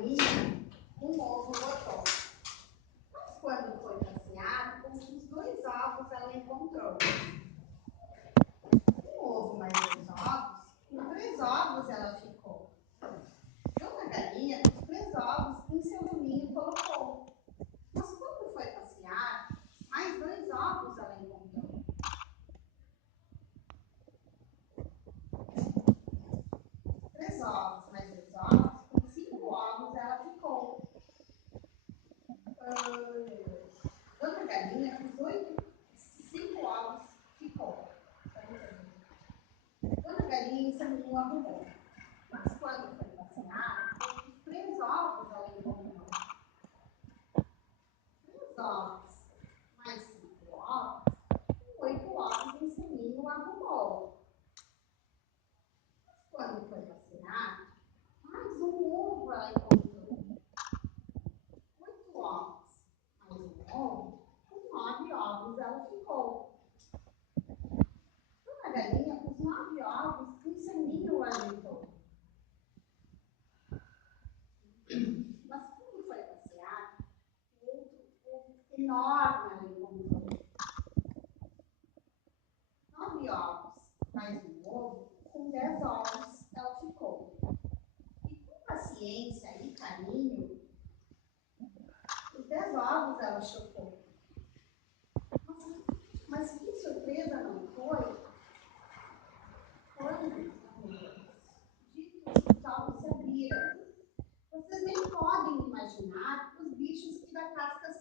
galinha, um ovo botou. Mas quando foi passear, com os 2 ovos ela encontrou. Um ovo mais 2 ovos, com 3 ovos ela ficou. Uma galinha, com os 3 ovos, em seu ninho colocou. Mas quando foi passear, mais 2 ovos ela encontrou. 3 ovos mais 2 ovos, com 5 ovos ela ficou. Dona Galinha, com 5 ovos ficou. Dona Galinha em seu ninho arrumou. Mas quando foi passear, os 3 ovos ela encontrou. 3 ovos mais 5 ovos, 8 ovos em seu ninho arrumou. Mas quando foi passear, mais um ovo ela encontrou. 8 ovos mais um ovo, com 9 ovos ela ficou. Dona Galinha, com os 9 ovos, em seu ninho ajeitou. Mas quando foi passear, outro ovo enorme ela encontrou. 9 ovos mais um ovo, com 10 ovos ela ficou. E com paciência e carinho, os 10 ovos ela chocou. Mas que surpresa não foi quando os ovos se abriram. Vocês nem podem imaginar os bichos que da casca